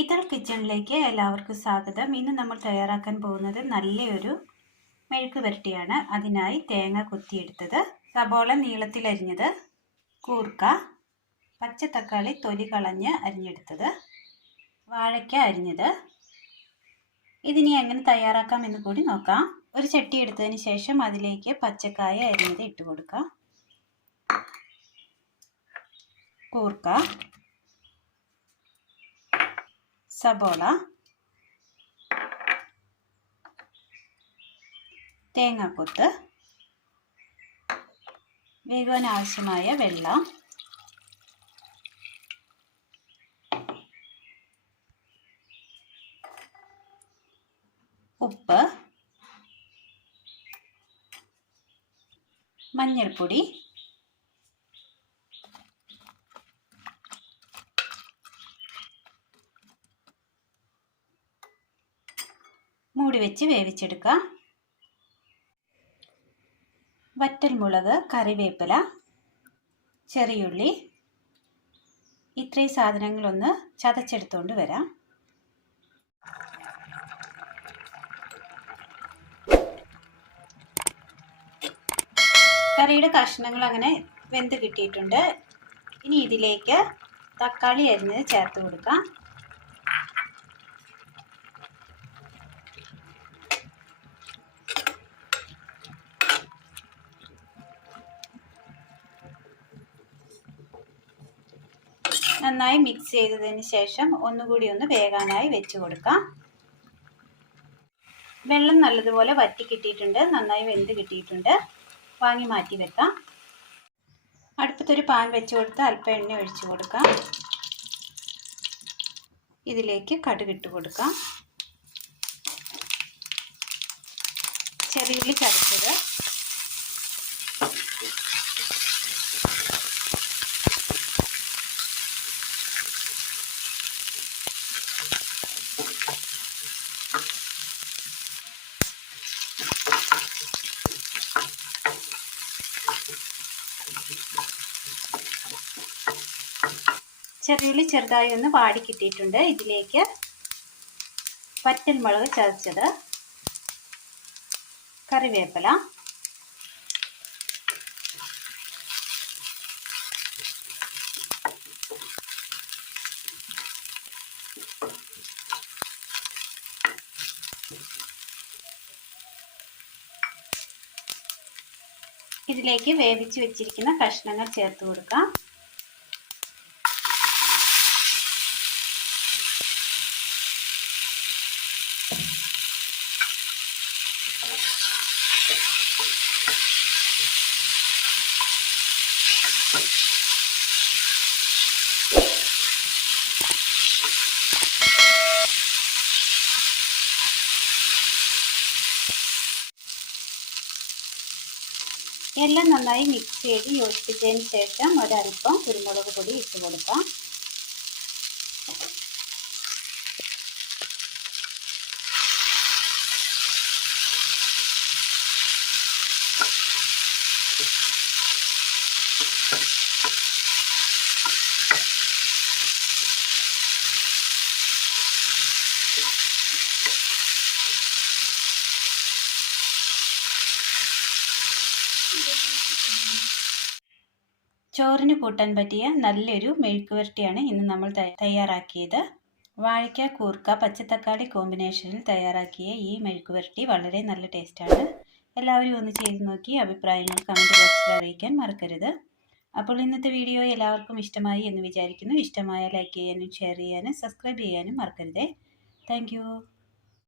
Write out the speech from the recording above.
Ethyl കിച്ചണിലേക്ക് എല്ലാവർക്കും സ്വാഗതം. ഇന്ന് നമ്മൾ തയ്യാറാക്കാൻ പോകുന്നത് നല്ലൊരു മെഴുക്ക് പുരട്ടിയാണ്. അതിനായി തേങ്ങ കൊത്തിയെടുത്തത്, സബോള നീളത്തിലരിഞ്ഞത്, കൂർക്ക, പച്ച തക്കാളി തൊലി കളഞ്ഞ് അരിഞ്ഞെടുത്തത്, വാഴയ്ക്ക അരിഞ്ഞത്. ഇതിനി എങ്ങനെ തയ്യാറാക്കാം എന്ന് കൂടി നോക്കാം. ഒരു ചട്ടി എടുത്തതിന് ശേഷം അതിലേക്ക് പച്ചക്കായ അരിഞ്ഞത് ഇട്ട് കൊടുക്കാം. കൂർക്ക, സബോള, തേങ്ങാക്കൊത്ത്, വേകുവാൻ ആവശ്യമായ വെള്ളം, ഉപ്പ്, മഞ്ഞൾപ്പൊടി, മൂടി വെച്ച് വേവിച്ചെടുക്കാം. വറ്റൽമുളക്, കറിവേപ്പില, ചെറിയുള്ളി, ഇത്രയും സാധനങ്ങളൊന്ന് ചതച്ചെടുത്തുകൊണ്ട് വരാം. കറിയുടെ കഷ്ണങ്ങൾ അങ്ങനെ വെന്ത് കിട്ടിയിട്ടുണ്ട്. ഇനി ഇതിലേക്ക് തക്കാളി അരിഞ്ഞത് ചേർത്ത് കൊടുക്കാം. നന്നായി മിക്സ് ചെയ്തതിന് ശേഷം ഒന്നുകൂടി ഒന്ന് വേകാനായി വെച്ച് കൊടുക്കാം. വെള്ളം നല്ലതുപോലെ വറ്റി കിട്ടിയിട്ടുണ്ട്, നന്നായി വെന്ത് കിട്ടിയിട്ടുണ്ട്. വാങ്ങി മാറ്റി വെക്കാം. അടുപ്പത്തൊരു പാൻ വെച്ച് കൊടുത്ത് അല്പം എണ്ണ ഒഴിച്ചു കൊടുക്കാം. ഇതിലേക്ക് കടുകിട്ട് കൊടുക്കാം. ചെറിയുള്ളി ചതച്ചത്, ചെറിയുള്ളി ചെറുതായി ഒന്ന് വാടി കിട്ടിയിട്ടുണ്ട്. ഇതിലേക്ക് വറ്റൽമുളക് ചതച്ചത്, കറിവേപ്പില, ഇതിലേക്ക് വേവിച്ച് വെച്ചിരിക്കുന്ന കഷ്ണങ്ങൾ ചേർത്ത് കൊടുക്കാം. എല്ലാം നന്നായി മിക്സ് ചെയ്ത് യോജിപ്പിച്ചതിന് ശേഷം ഒരൽപ്പം കുരുമുളക് പൊടി ഇട്ട് കൊടുക്കാം. ചോറിന് കൂട്ടാൻ പറ്റിയ നല്ലൊരു മെഴുക്ക് പുരട്ടിയാണ് ഇന്ന് നമ്മൾ തയ്യാറാക്കിയത്. വാഴയ്ക്ക, കൂർക്ക, പച്ചത്തക്കാളി കോമ്പിനേഷനിൽ തയ്യാറാക്കിയ ഈ മെഴുക്ക് പുരട്ടി വളരെ നല്ല ടേസ്റ്റാണ്. എല്ലാവരും ഒന്ന് ചെയ്ത് നോക്കി അഭിപ്രായങ്ങൾ കമൻറ്റ് ബോക്സിൽ അറിയിക്കാൻ മറക്കരുത്. അപ്പോൾ ഇന്നത്തെ വീഡിയോ എല്ലാവർക്കും ഇഷ്ടമായി എന്ന് വിചാരിക്കുന്നു. ഇഷ്ടമായ ലൈക്ക് ചെയ്യാനും ഷെയർ ചെയ്യാനും സബ്സ്ക്രൈബ് ചെയ്യാനും മറക്കരുതേ. താങ്ക്